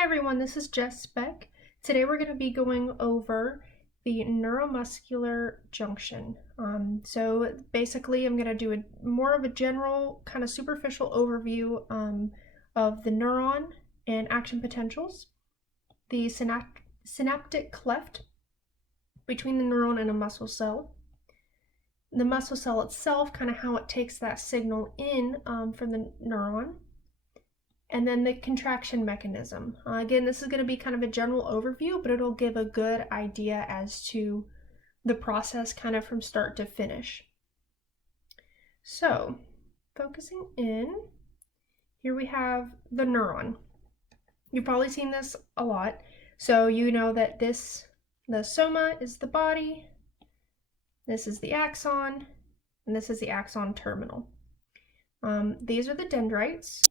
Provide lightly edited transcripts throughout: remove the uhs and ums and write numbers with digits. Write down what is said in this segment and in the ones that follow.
Hi everyone, this is Jess Speck. Today we're going to be going over the neuromuscular junction. So basically I'm going to do more of a general kind of superficial overview of the neuron and action potentials, the synaptic cleft between the neuron and a muscle cell, the muscle cell itself, kind of how it takes that signal in from the neuron, and then the contraction mechanism. Again, this is going to be kind of a general overview, but it'll give a good idea as to the process kind of from start to finish. So, focusing in, here we have the neuron. You've probably seen this a lot. So you know that the soma is the body, this is the axon, and this is the axon terminal. These are the dendrites.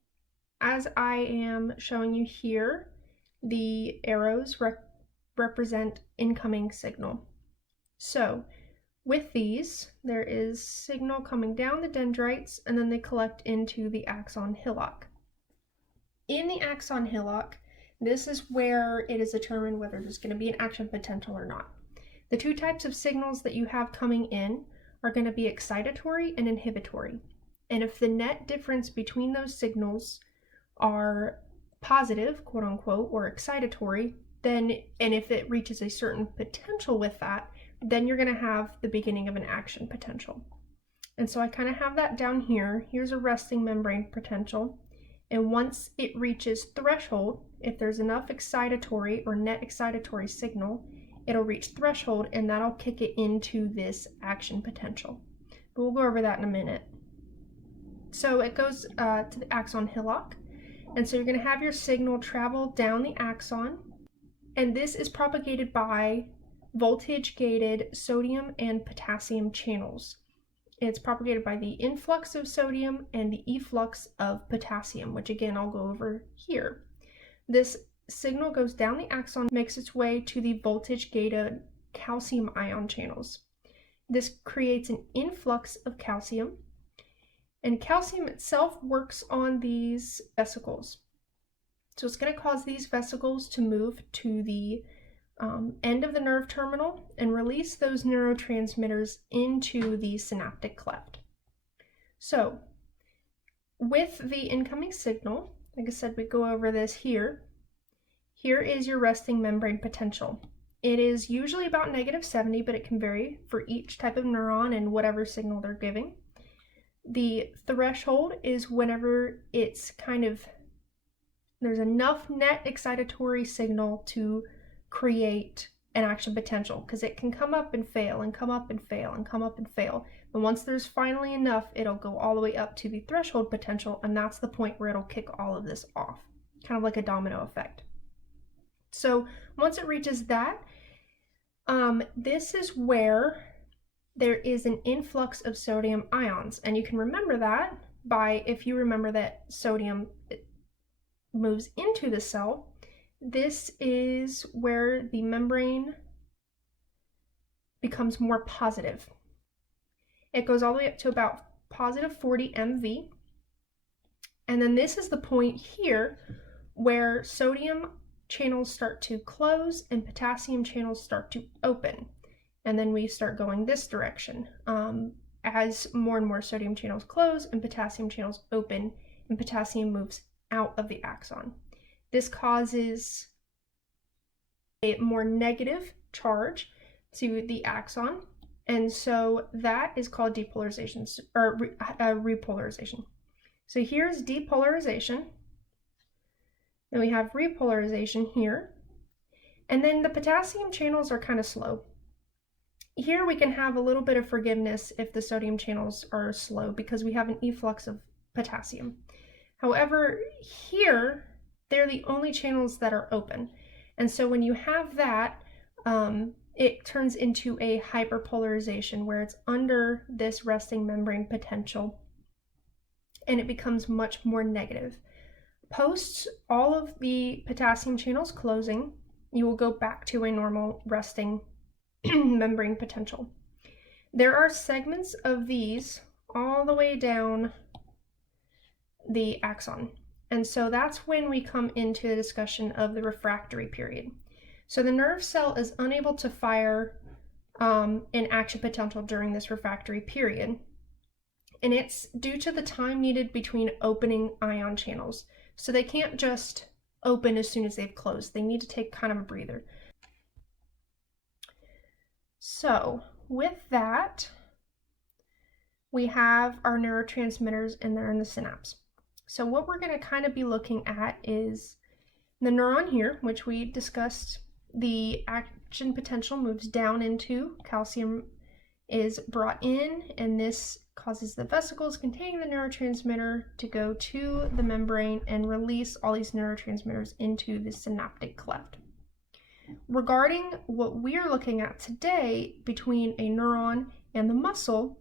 As I am showing you here, the arrows represent incoming signal. So with these, there is signal coming down the dendrites, and then they collect into the axon hillock. In the axon hillock, this is where it is determined whether there's going to be an action potential or not. The two types of signals that you have coming in are going to be excitatory and inhibitory. And if the net difference between those signals are positive, quote unquote, or excitatory, then, and if it reaches a certain potential with that, then you're going to have the beginning of an action potential. And so I kind of have that down here. Here's a resting membrane potential. And once it reaches threshold, if there's enough excitatory or net excitatory signal, it'll reach threshold and that'll kick it into this action potential. But we'll go over that in a minute. So it goes to the axon hillock. And so you're going to have your signal travel down the axon, and this is propagated by voltage-gated sodium and potassium channels. It's propagated by the influx of sodium and the efflux of potassium, which again I'll go over here. This signal goes down the axon, makes its way to the voltage-gated calcium ion channels. This creates an influx of calcium. And calcium itself works on these vesicles. So it's going to cause these vesicles to move to the end of the nerve terminal and release those neurotransmitters into the synaptic cleft. So with the incoming signal, like I said, we go over this here. Here is your resting membrane potential. It is usually about -70, but it can vary for each type of neuron and whatever signal they're giving. The threshold is whenever it's there's enough net excitatory signal to create an action potential, because it can come up and fail and come up and fail and come up and fail. And once there's finally enough, it'll go all the way up to the threshold potential, and that's the point where it'll kick all of this off, kind of like a domino effect. So once it reaches that, this is where there is an influx of sodium ions, and you can remember that by, if you remember that sodium moves into the cell, this is where the membrane becomes more positive. It goes all the way up to about positive 40 MV, and then this is the point here where sodium channels start to close and potassium channels start to open. And then we start going this direction as more and more sodium channels close and potassium channels open, and potassium moves out of the axon. This causes a more negative charge to the axon, and so that is called depolarization or repolarization. So here's depolarization, then we have repolarization here, and then the potassium channels are kind of slow. Here we can have a little bit of forgiveness if the sodium channels are slow because we have an efflux of potassium. However, here, they're the only channels that are open. And so when you have that, it turns into a hyperpolarization where it's under this resting membrane potential and it becomes much more negative. Post all of the potassium channels closing, you will go back to a normal resting membrane potential. There are segments of these all the way down the axon. And so that's when we come into the discussion of the refractory period. So the nerve cell is unable to fire in action potential during this refractory period. And it's due to the time needed between opening ion channels. So they can't just open as soon as they've closed. They need to take kind of a breather. So with that, we have our neurotransmitters and they're in the synapse. So what we're going to kind of be looking at is the neuron here, which we discussed. The action potential moves down into, calcium is brought in, and this causes the vesicles containing the neurotransmitter to go to the membrane and release all these neurotransmitters into the synaptic cleft. Regarding what we're looking at today between a neuron and the muscle,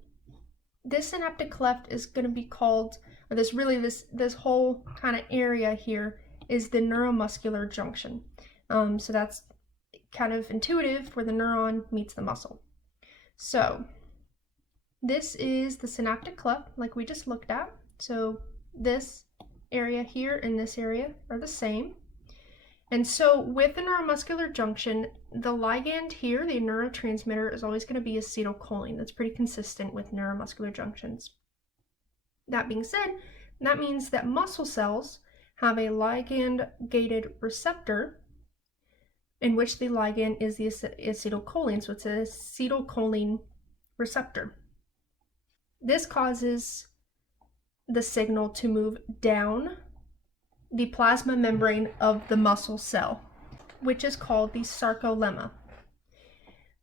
this synaptic cleft is going to be called, or this whole kind of area here is the neuromuscular junction. So that's kind of intuitive, where the neuron meets the muscle. So this is the synaptic cleft, like we just looked at. So this area here and this area are the same. And so with the neuromuscular junction, the ligand here, the neurotransmitter, is always going to be acetylcholine. That's pretty consistent with neuromuscular junctions. That being said, that means that muscle cells have a ligand-gated receptor in which the ligand is the acetylcholine, so it's an acetylcholine receptor. This causes the signal to move down the plasma membrane of the muscle cell, which is called the sarcolemma.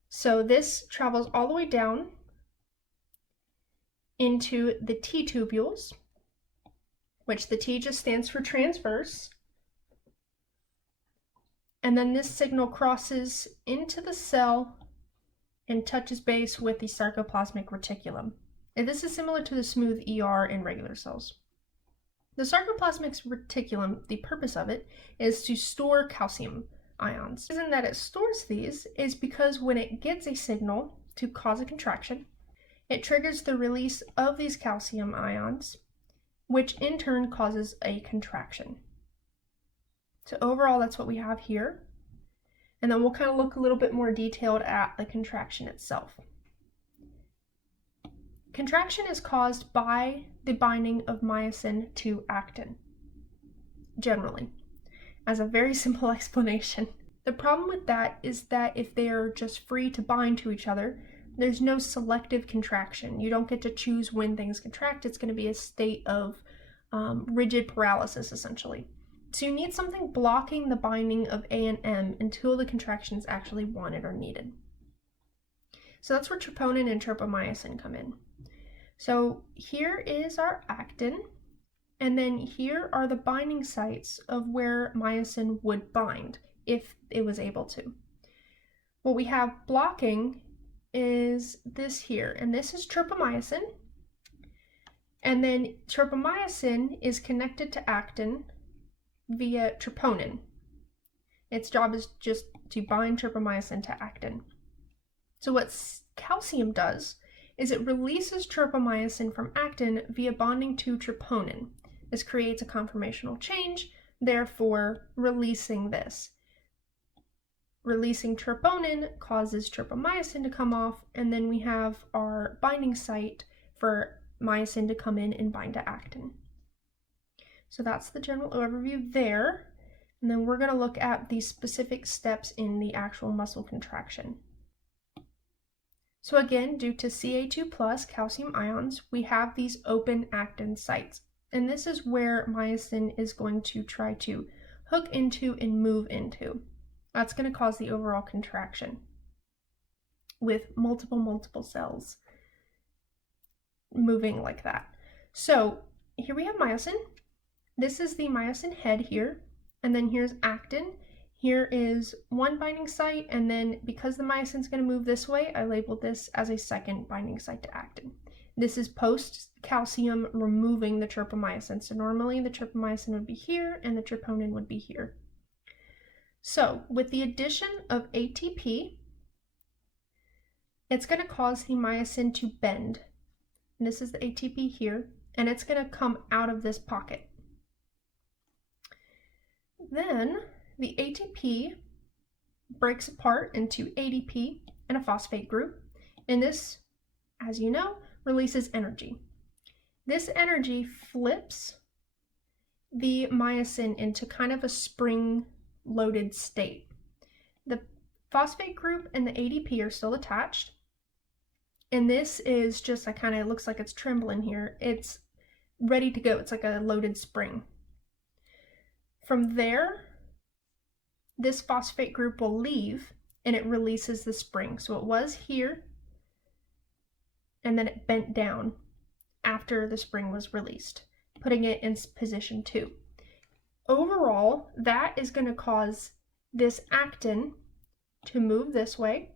So this travels all the way down into the T tubules, which the T just stands for transverse. And then this signal crosses into the cell and touches base with the sarcoplasmic reticulum. And this is similar to the smooth ER in regular cells. The sarcoplasmic reticulum, the purpose of it is to store calcium ions. The reason that it stores these is because when it gets a signal to cause a contraction, it triggers the release of these calcium ions, which in turn causes a contraction. So overall, that's what we have here. And then we'll kind of look a little bit more detailed at the contraction itself. Contraction is caused by the binding of myosin to actin, generally, as a very simple explanation. The problem with that is that if they are just free to bind to each other, there's no selective contraction. You don't get to choose when things contract. It's going to be a state of rigid paralysis, essentially. So you need something blocking the binding of A and M until the contraction is actually wanted or needed. So that's where troponin and tropomyosin come in. So here is our actin, and then here are the binding sites of where myosin would bind if it was able to. What we have blocking is this here, and this is tropomyosin, and then tropomyosin is connected to actin via troponin. Its job is just to bind tropomyosin to actin. So what calcium does is it releases tropomyosin from actin via bonding to troponin. This creates a conformational change, therefore releasing this. Releasing troponin causes tropomyosin to come off, and then we have our binding site for myosin to come in and bind to actin. So that's the general overview there. And then we're going to look at the specific steps in the actual muscle contraction. So again, due to Ca2+ calcium ions, we have these open actin sites. And this is where myosin is going to try to hook into and move into. That's going to cause the overall contraction with multiple cells moving like that. So here we have myosin. This is the myosin head here, and then here's actin. Here is one binding site, and then because the myosin is going to move this way, I labeled this as a second binding site to actin. This is post-calcium removing the tropomyosin. So normally the tropomyosin would be here, and the troponin would be here. So with the addition of ATP, it's going to cause the myosin to bend. And this is the ATP here, and it's going to come out of this pocket. then the ATP breaks apart into ADP and a phosphate group, and this, as you know, releases energy. This energy flips the myosin into kind of a spring-loaded state. The phosphate group and the ADP are still attached, and this is just, it kind of looks like it's trembling here. It's ready to go. It's like a loaded spring. From there, this phosphate group will leave and it releases the spring. So it was here, and then it bent down after the spring was released, putting it in position 2. Overall, that is going to cause this actin to move this way,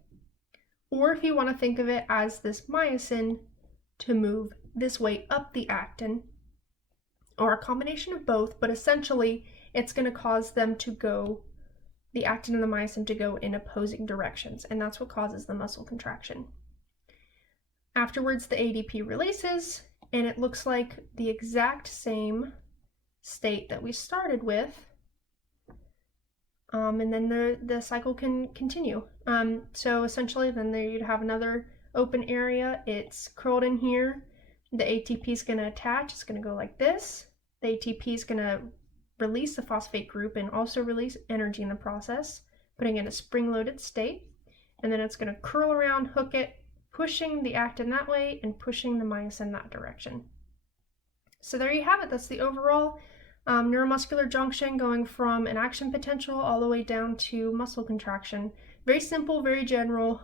or if you want to think of it as this myosin to move this way up the actin, or a combination of both, but essentially it's going to cause them to go, the actin and the myosin to go in opposing directions, and that's what causes the muscle contraction. Afterwards, the ADP releases, and it looks like the exact same state that we started with, and then the cycle can continue. So essentially then there you'd have another open area. It's curled in here. The ATP is going to attach. It's going to go like this. The ATP is going to release the phosphate group and also release energy in the process, putting it in a spring-loaded state. And then it's going to curl around, hook it, pushing the actin that way and pushing the myosin that direction. So there you have it. That's the overall neuromuscular junction, going from an action potential all the way down to muscle contraction. Very simple, very general,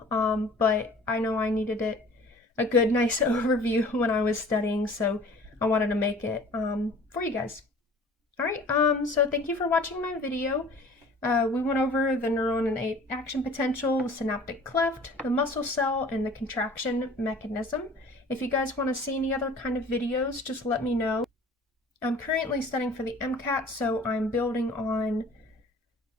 but I know I needed a good, nice overview when I was studying, so I wanted to make it for you guys. All right, so thank you for watching my video. We went over the neuron and action potential, the synaptic cleft, the muscle cell, and the contraction mechanism. If you guys want to see any other kind of videos, just let me know. I'm currently studying for the MCAT, so I'm building on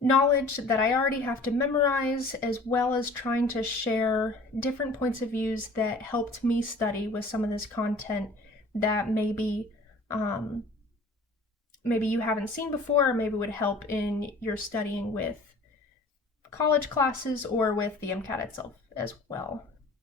knowledge that I already have to memorize, as well as trying to share different points of views that helped me study with some of this content that maybe you haven't seen before, or maybe would help in your studying with college classes or with the MCAT itself as well.